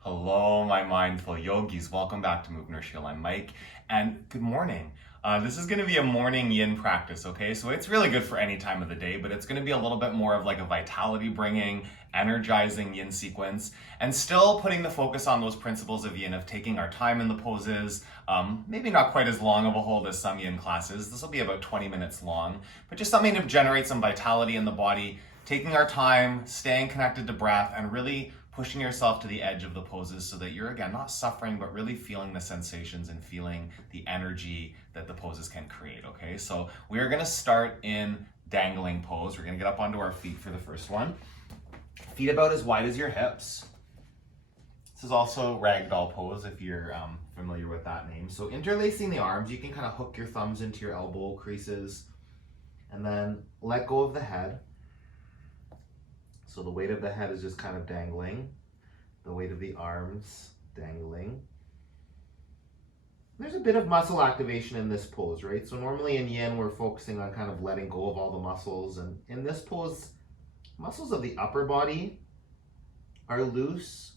Hello, my mindful yogis. Welcome back to Move, Nourish, Heal. I'm Mike, and good morning. This is going to be a morning yin practice, okay? So it's really good for any time of the day, but it's going to be a little bit more of like a vitality bringing, energizing yin sequence, and still putting the focus on those principles of yin, of taking our time in the poses. Maybe not quite as long of a hold as some yin classes. This will be about 20 minutes long, but just something to generate some vitality in the body, taking our time, staying connected to breath, and really pushing yourself to the edge of the poses so that you're, again, not suffering, but really feeling the sensations and feeling the energy that the poses can create, okay? So we are gonna start in dangling pose. We're gonna get up onto our feet for the first one. Feet about as wide as your hips. This is also ragdoll pose if you're familiar with that name. So interlacing the arms, you can kind of hook your thumbs into your elbow creases and then let go of the head. So the weight of the head is just kind of dangling. The weight of the arms dangling. There's a bit of muscle activation in this pose, right? So normally in yin, we're focusing on kind of letting go of all the muscles. And in this pose, muscles of the upper body are loose,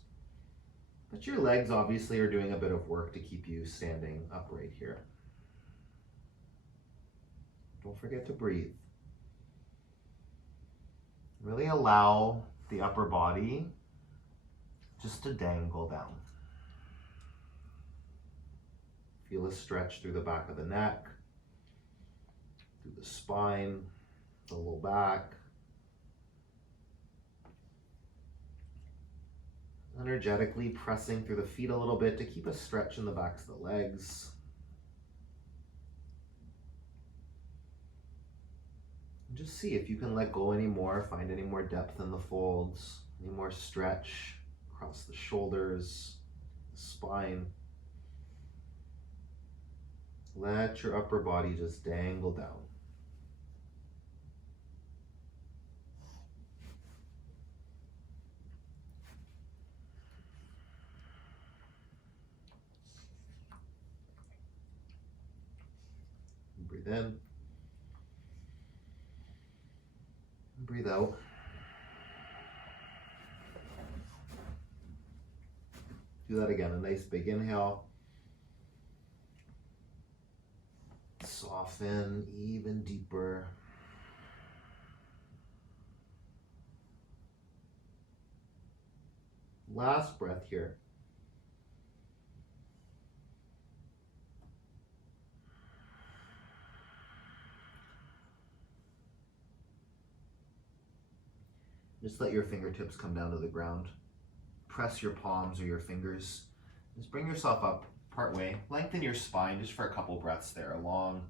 but your legs obviously are doing a bit of work to keep you standing upright here. Don't forget to breathe. Really allow the upper body just to dangle down. Feel a stretch through the back of the neck, through the spine, the low back. Energetically pressing through the feet a little bit to keep a stretch in the backs of the legs. Just see if you can let go any more, find any more depth in the folds, any more stretch across the shoulders, the spine. Let your upper body just dangle down. Breathe in. Breathe out. Do that again. A nice big inhale. Soften even deeper. Last breath here. Just let your fingertips come down to the ground. Press your palms or your fingers. Just bring yourself up part way. Lengthen your spine just for a couple breaths there. A long,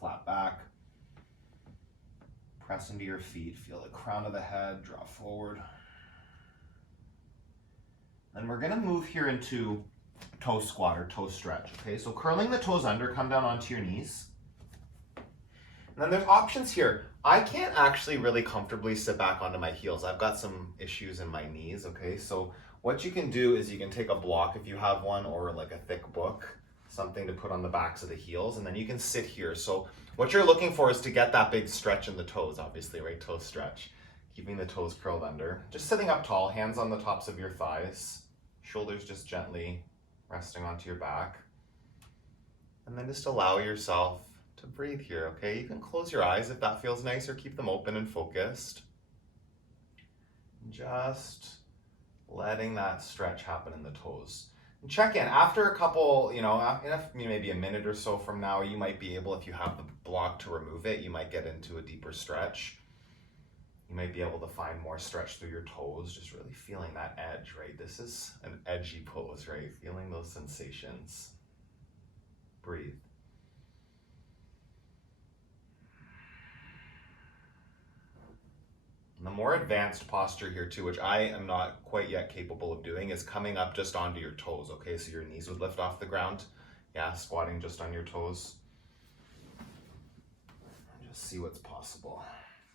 flat back. Press into your feet. Feel the crown of the head draw forward. Then we're going to move here into toe squat or toe stretch. Okay, so curling the toes under, come down onto your knees. And then there's options here. I can't actually really comfortably sit back onto my heels. I've got some issues in my knees, okay? So what you can do is you can take a block if you have one, or like a thick book, something to put on the backs of the heels, and then you can sit here. So what you're looking for is to get that big stretch in the toes, obviously, right? Toe stretch. Keeping the toes curled under. Just sitting up tall, hands on the tops of your thighs, shoulders just gently resting onto your back. And then just allow yourself to breathe here, okay? You can close your eyes if that feels nice, or keep them open and focused. Just letting that stretch happen in the toes. And check in after a couple, maybe a minute or so from now, you might be able, if you have the block, to remove it. You might get into a deeper stretch. You might be able to find more stretch through your toes, just really feeling that edge, right? This is an edgy pose, right? Feeling those sensations. Breathe. And the more advanced posture here too, which I am not quite yet capable of doing, is coming up just onto your toes, okay? So your knees would lift off the ground. Yeah, squatting just on your toes. Just see what's possible.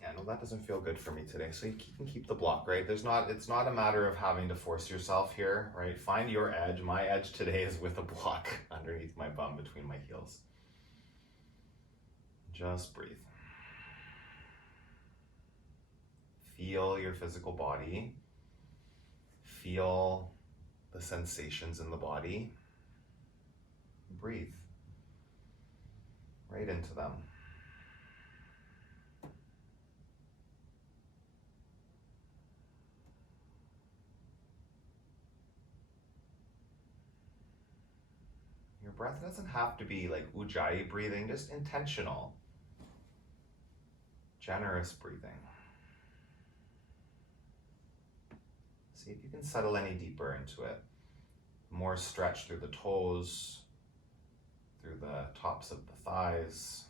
Yeah, no, that doesn't feel good for me today. So you can keep the block, right? It's not a matter of having to force yourself here, right? Find your edge. My edge today is with a block underneath my bum between my heels. Just breathe. Feel your physical body. Feel the sensations in the body. Breathe right into them. Your breath doesn't have to be like ujjayi breathing, just intentional, generous breathing. See if you can settle any deeper into it. More stretch through the toes, through the tops of the thighs,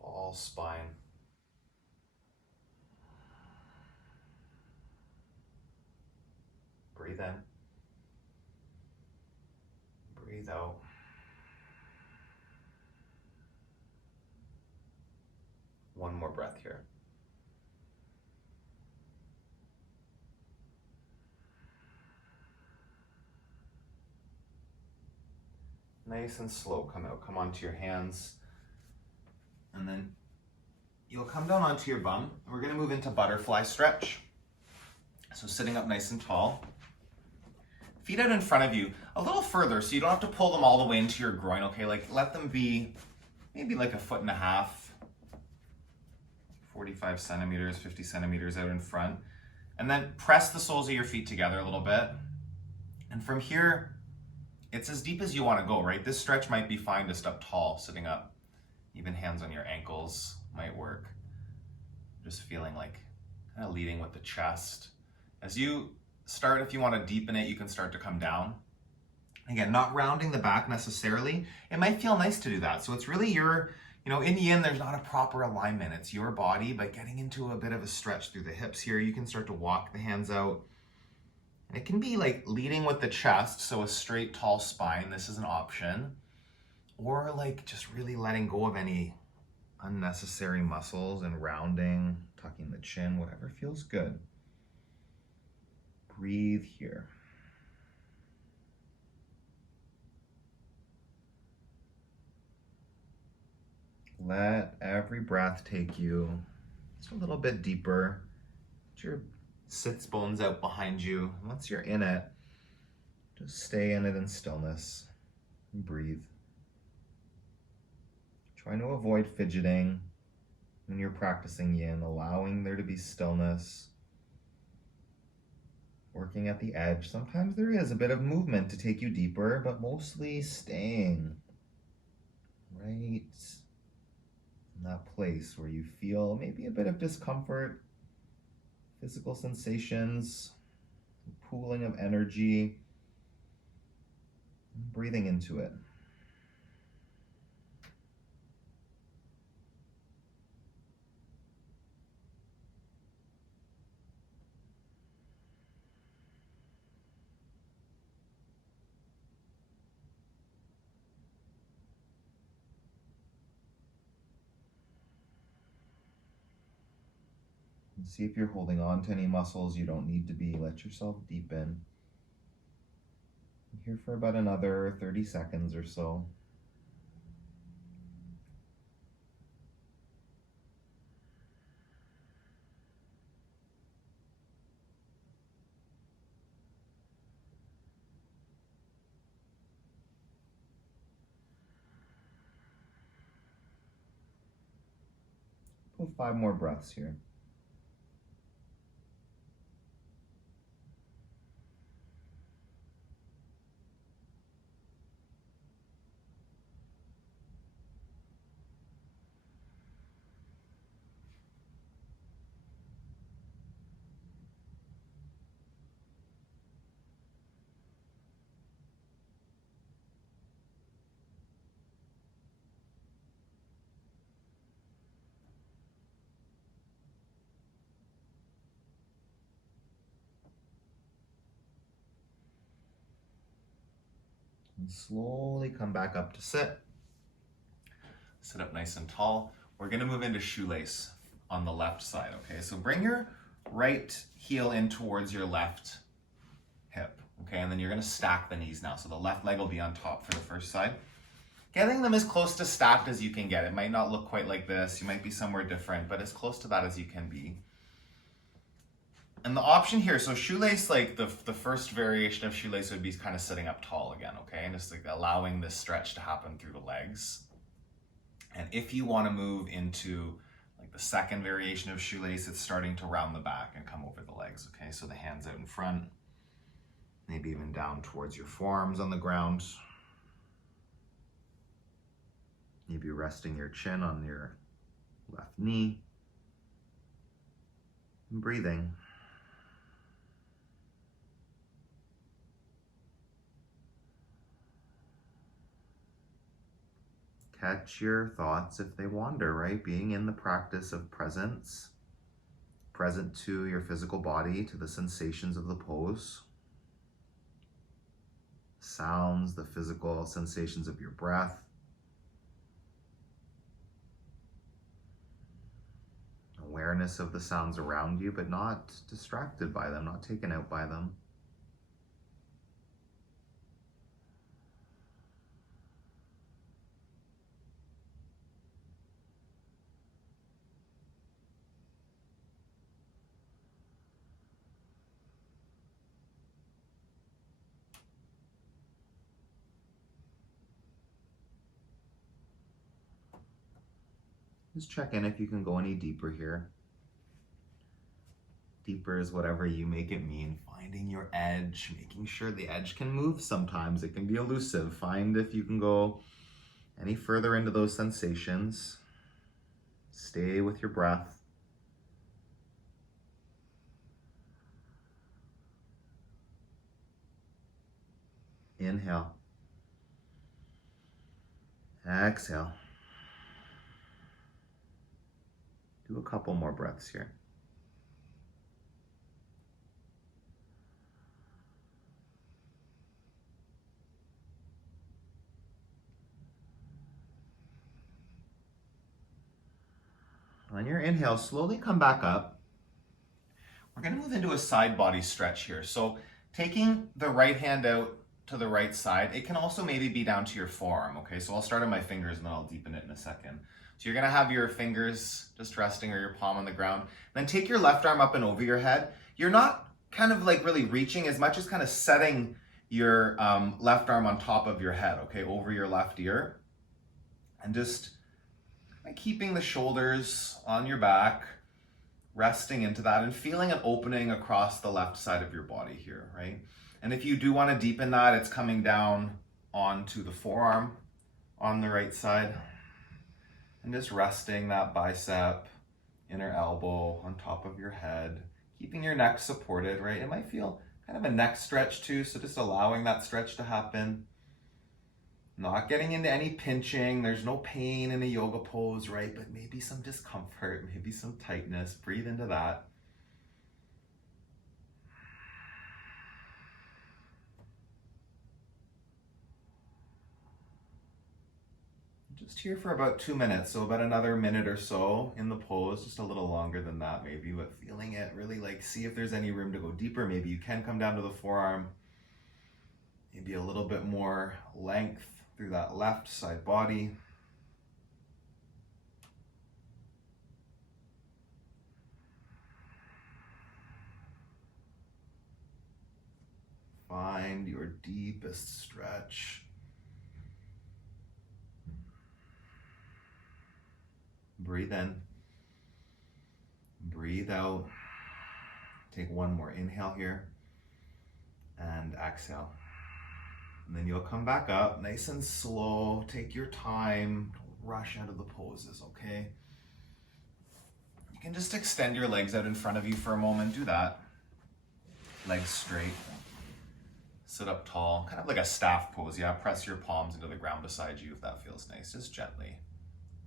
tall spine. Breathe in. Breathe out. One more breath here. Nice and slow, come out. Come onto your hands. And then you'll come down onto your bum. We're gonna move into butterfly stretch. So sitting up nice and tall. Feet out in front of you, a little further, so you don't have to pull them all the way into your groin, okay? Like let them be maybe like 1.5 feet, 45 centimeters, 50 centimeters out in front. And then press the soles of your feet together a little bit. And from here, it's as deep as you want to go, right? This stretch might be fine just up tall, sitting up. Even hands on your ankles might work. Just feeling like kind of leading with the chest. As you start, if you want to deepen it, you can start to come down. Again, not rounding the back necessarily. It might feel nice to do that. So it's really your, in yin, there's not a proper alignment. It's your body, but getting into a bit of a stretch through the hips here, you can start to walk the hands out. And it can be like leading with the chest, so a straight, tall spine. This is an option. Or like just really letting go of any unnecessary muscles and rounding, tucking the chin, whatever feels good. Breathe here. Let every breath take you just a little bit deeper. Get your sits bones out behind you. And once you're in it, just stay in it in stillness and breathe. Try to avoid fidgeting when you're practicing yin, allowing there to be stillness. Working at the edge. Sometimes there is a bit of movement to take you deeper, but mostly staying right in that place where you feel maybe a bit of discomfort, physical sensations, pooling of energy, breathing into it. See if you're holding on to any muscles you don't need to be. Let yourself deepen. Here for about another 30 seconds or so. Put 5 more breaths here. And slowly come back up to sit. Sit up nice and tall. We're gonna move into shoelace on the left side, okay? So bring your right heel in towards your left hip, okay? And then you're gonna stack the knees now. So the left leg will be on top for the first side. getting them as close to stacked as you can get. It might not look quite like this. You might be somewhere different, but as close to that as you can be. And the option here, so shoelace, like the first variation of shoelace would be kind of sitting up tall again, okay? And just like allowing this stretch to happen through the legs. And if you want to move into like the second variation of shoelace, it's starting to round the back and come over the legs, okay? So the hands out in front, maybe even down towards your forearms on the ground. Maybe resting your chin on your left knee. And breathing. Catch your thoughts if they wander, right? Being in the practice of presence, present to your physical body, to the sensations of the pose, sounds, the physical sensations of your breath. Awareness of the sounds around you, but not distracted by them, not taken out by them. Just check in if you can go any deeper here. Deeper is whatever you make it mean. Finding your edge, making sure the edge can move sometimes. It can be elusive. Find if you can go any further into those sensations. Stay with your breath. Inhale. Exhale. Do a couple more breaths here. On your inhale, slowly come back up. We're going to move into a side body stretch here. So taking the right hand out to the right side, it can also maybe be down to your forearm, okay? So I'll start on my fingers and then I'll deepen it in a second. So you're going to have your fingers just resting or your palm on the ground. Then take your left arm up and over your head. You're not kind of like really reaching as much as kind of setting your left arm on top of your head, okay, over your left ear. And just keeping the shoulders on your back, resting into that and feeling an opening across the left side of your body here, right? And if you do want to deepen that, it's coming down onto the forearm on the right side. And just resting that bicep, inner elbow on top of your head, keeping your neck supported, right? It might feel kind of a neck stretch too, so just allowing that stretch to happen. Not getting into any pinching. There's no pain in a yoga pose, right? But maybe some discomfort, maybe some tightness. Breathe into that. Just here for about 2 minutes, so about another minute or so in the pose, just a little longer than that maybe, but feeling it, really like see if there's any room to go deeper. Maybe you can come down to the forearm, maybe a little bit more length through that left side body. Find your deepest stretch. Breathe in, breathe out. Take one more inhale here and exhale. And then you'll come back up nice and slow. Take your time, don't rush out of the poses, okay? You can just extend your legs out in front of you for a moment. Do that. Legs straight. Sit up tall, kind of like a staff pose. Yeah, press your palms into the ground beside you if that feels nice. Just gently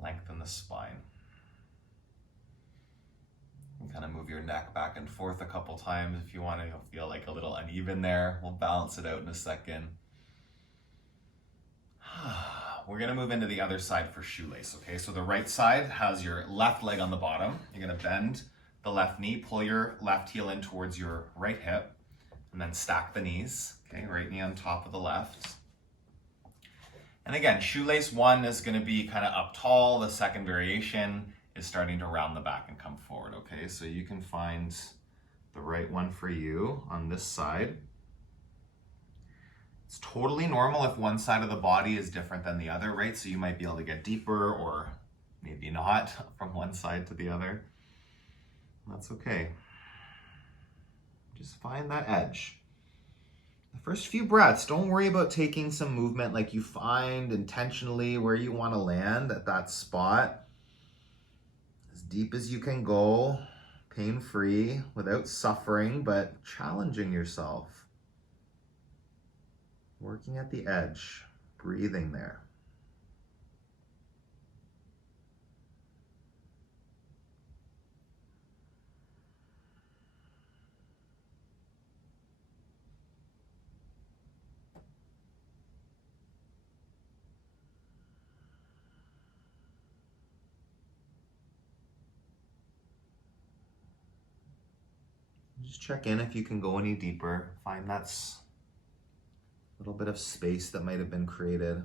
lengthen the spine. And kind of move your neck back and forth a couple times if you want to. You'll feel like a little uneven there. We'll balance it out in a second. We're going to move into the other side for shoelace, okay? So the right side has your left leg on the bottom. You're going to bend the left knee, pull your left heel in towards your right hip, and then stack the knees, okay? Right knee on top of the left. And again, shoelace 1 is going to be kind of up tall. The second variation is starting to round the back and come forward, okay? So you can find the right one for you on this side. It's totally normal if one side of the body is different than the other, right? So you might be able to get deeper or maybe not from one side to the other. That's okay. Just find that edge. The first few breaths, don't worry about taking some movement, like you find intentionally where you want to land at that spot. As deep as you can go, pain-free, without suffering, but challenging yourself. Working at the edge, breathing there. Just check in if you can go any deeper. Find that's a little bit of space that might have been created.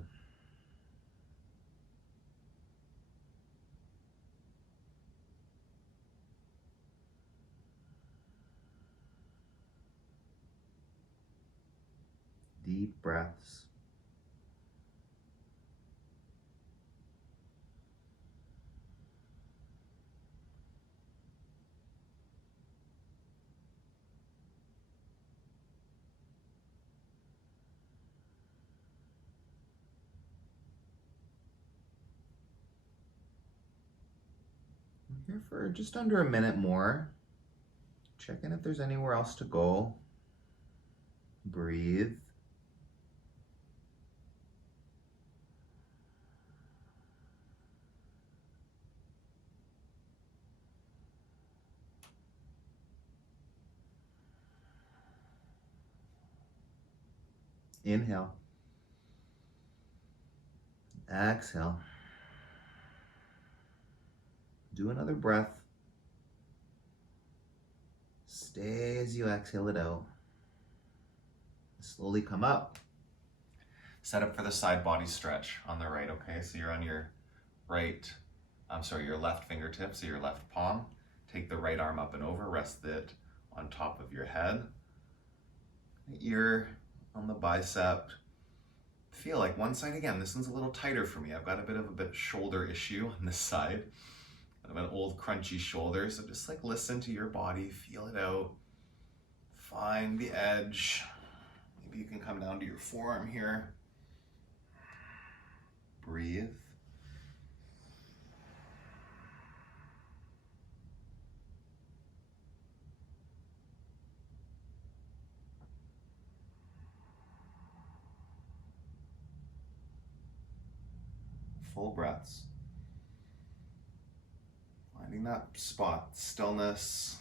Deep breaths. I'm here for just under a minute more. Check in if there's anywhere else to go. Breathe. Inhale. Exhale. Do another breath. Stay as you exhale it out. Slowly come up. Set up for the side body stretch on the right, okay? So you're on your your left fingertip, so your left palm. Take the right arm up and over, rest it on top of your head. Ear on the bicep. Feel like one side, again, this one's a little tighter for me. I've got a bit of shoulder issue on this side. I have an old crunchy shoulder, so just like listen to your body, feel it out. Find the edge. Maybe you can come down to your forearm here. Breathe. Full breaths. Finding that spot, stillness,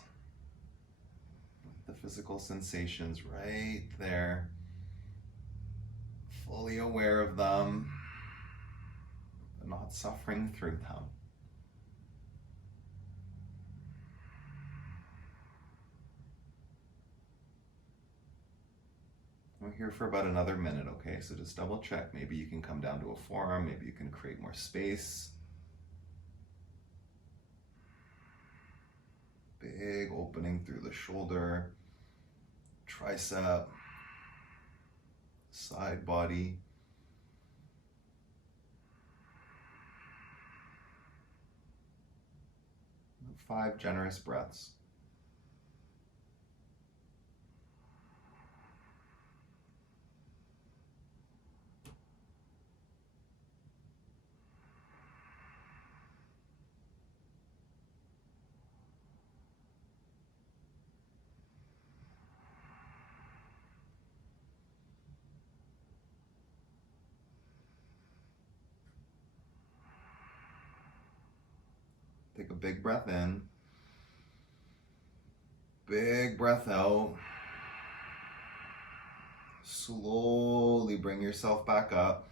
the physical sensations right there. Fully aware of them, but not suffering through them. We're here for about another minute, okay? So just double check. Maybe you can come down to a forearm. Maybe you can create more space. Big opening through the shoulder, tricep, side body. Five generous breaths. Take a big breath in. Big breath out. Slowly bring yourself back up.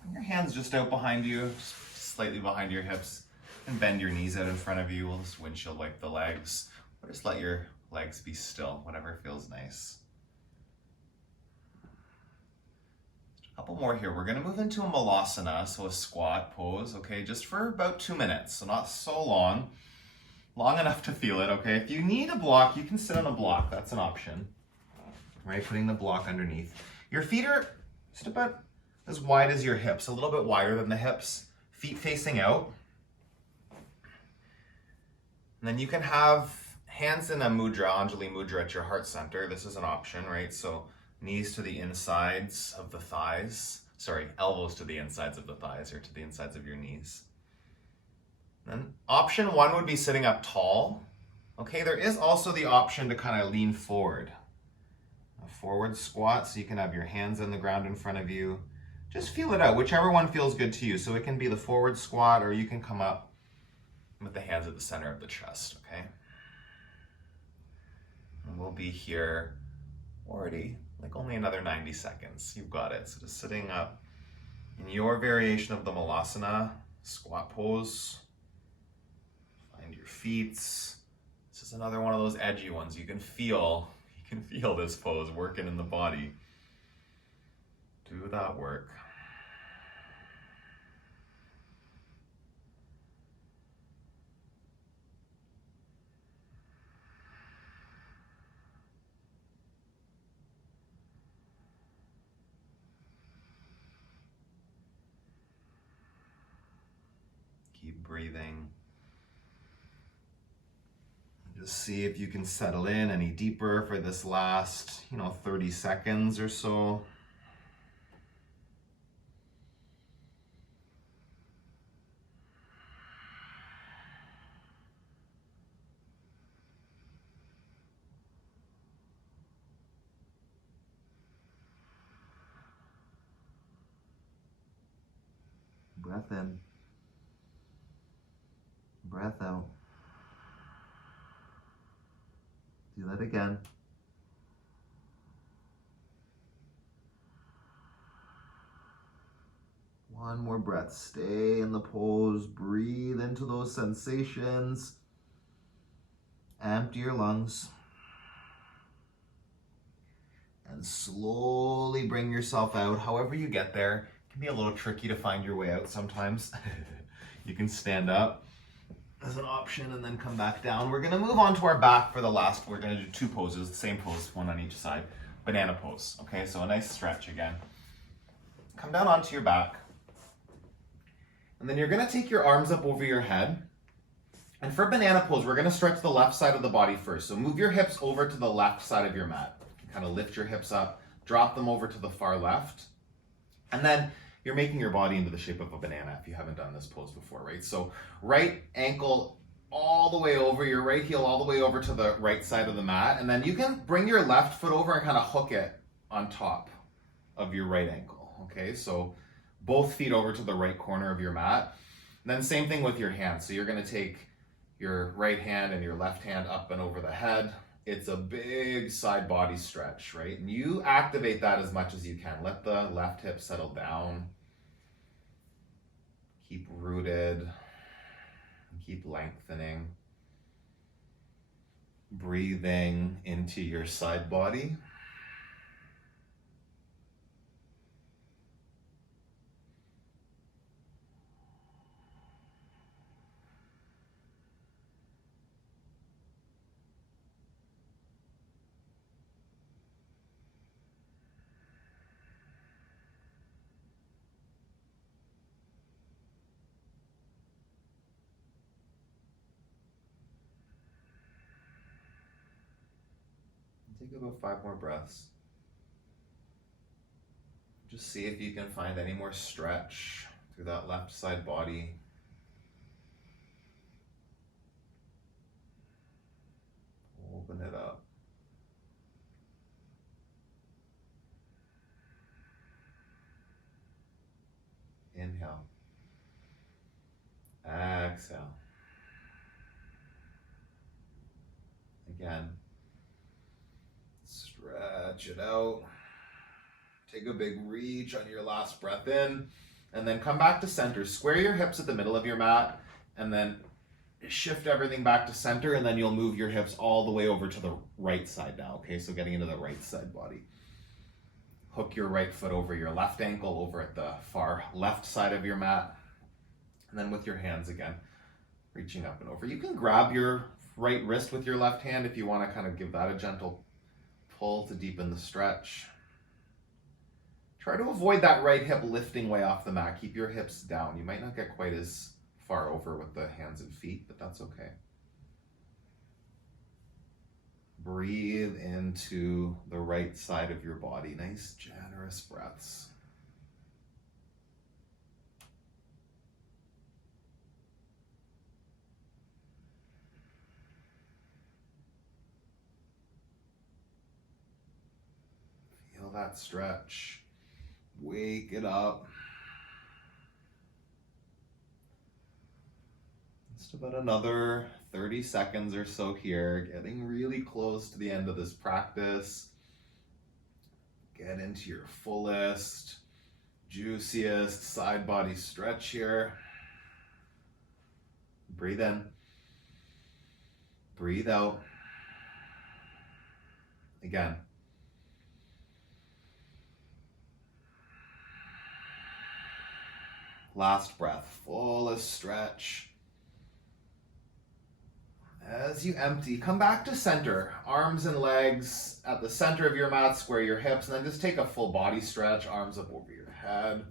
Bring your hands just out behind you, just slightly behind your hips, and bend your knees out in front of you. We'll just windshield wipe the legs, or just let your legs be still, whatever feels nice. Couple more here. We're gonna move into a malasana, so a squat pose, okay, just for about 2 minutes, so not so long. Long enough to feel it, okay? If you need a block, you can sit on a block. That's an option, right? Putting the block underneath. Your feet are just about as wide as your hips, a little bit wider than the hips. Feet facing out. And then you can have hands in a mudra, Anjali mudra at your heart center. This is an option, right? So knees to the insides of the thighs. Sorry, elbows to the insides of the thighs or to the insides of your knees. Then option 1 would be sitting up tall. Okay, there is also the option to kind of lean forward. A forward squat, so you can have your hands on the ground in front of you. Just feel it out, whichever one feels good to you. So it can be the forward squat, or you can come up with the hands at the center of the chest, okay? And we'll be here already, like only another 90 seconds. You've got it. So just sitting up in your variation of the malasana, squat pose. Find your feet. This is another one of those edgy ones. You can feel this pose working in the body. Do that work. Keep breathing. Just see if you can settle in any deeper for this last, 30 seconds or so. Breath in. Breath out. Do that again. One more breath. Stay in the pose. Breathe into those sensations. Empty your lungs. And slowly bring yourself out. However you get there. It can be a little tricky to find your way out sometimes. You can stand up as an option and then come back down. We're gonna move on to our back for the last. We're gonna do 2 poses, the same pose, one on each side. Banana pose, okay? So a nice stretch again. Come down onto your back. And then you're gonna take your arms up over your head. And for banana pose, we're gonna stretch the left side of the body first. So move your hips over to the left side of your mat. Kind of lift your hips up, drop them over to the far left. And then you're making your body into the shape of a banana if you haven't done this pose before, right? So right ankle all the way over, your right heel all the way over to the right side of the mat. And then you can bring your left foot over and kind of hook it on top of your right ankle, okay? So both feet over to the right corner of your mat. And then same thing with your hands. So you're gonna take your right hand and your left hand up and over the head. It's a big side body stretch, right? And you activate that as much as you can. Let the left hip settle down. Keep rooted. Keep lengthening. Breathing into your side body. Take about 5 more breaths. Just see if you can find any more stretch through that left side body. Open it up. Inhale. Exhale. Again. Stretch it out. Take a big reach on your last breath in, and then come back to center. Square your hips at the middle of your mat, and then shift everything back to center, and then you'll move your hips all the way over to the right side now, okay? So getting into the right side body. Hook your right foot over your left ankle over at the far left side of your mat. And then with your hands again, reaching up and over. You can grab your right wrist with your left hand if you want to kind of give that a gentle pull to deepen the stretch. Try to avoid that right hip lifting way off the mat. Keep your hips down. You might not get quite as far over with the hands and feet, but that's okay. Breathe into the right side of your body. Nice, generous breaths. Feel that stretch. Wake it up. Just about another 30 seconds or so here, getting really close to the end of this practice. Get into your fullest, juiciest side body stretch here. Breathe in. Breathe out. Again. Last breath, fullest stretch. As you empty, come back to center. Arms and legs at the center of your mat, square your hips, and then just take a full body stretch. Arms up over your head.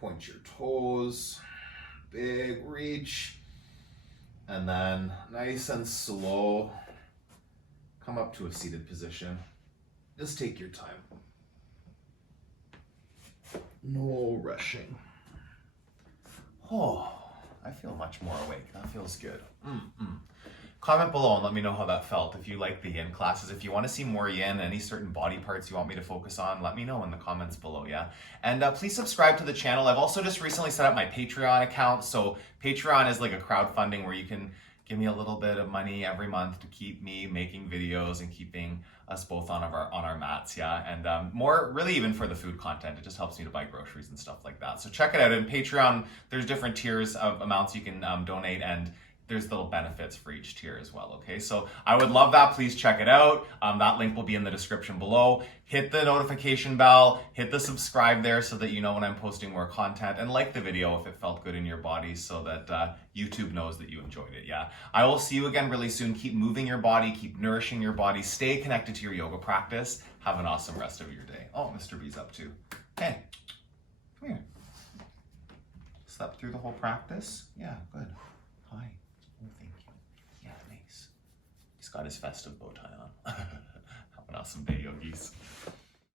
Point your toes. Big reach. And then nice and slow, come up to a seated position. Just take your time. No rushing. Oh, I feel much more awake. That feels good. Comment below and let me know how that felt. If you like the yin classes, if you want to see more yin, any certain body parts you want me to focus on, let me know in the comments below, yeah? And please subscribe to the channel. I've also just recently set up my Patreon account. So Patreon is like a crowdfunding where you can give me a little bit of money every month to keep me making videos and keeping us both on our mats, yeah? And more, really even for the food content, it just helps me to buy groceries and stuff like that. So check it out. In Patreon, there's different tiers of amounts you can donate, and there's little benefits for each tier as well, okay? So I would love that. Please check it out. That link will be in the description below. Hit the notification bell, hit the subscribe there so that you know when I'm posting more content, and like the video if it felt good in your body so that YouTube knows that you enjoyed it, yeah? I will see you again really soon. Keep moving your body, keep nourishing your body, stay connected to your yoga practice. Have an awesome rest of your day. Oh, Mr. B's up too. Hey, come here. Slept through the whole practice? Yeah, good. Hi. Oh, thank you. Yeah, nice. He's got his festive bow tie on. Have an awesome day, yogis.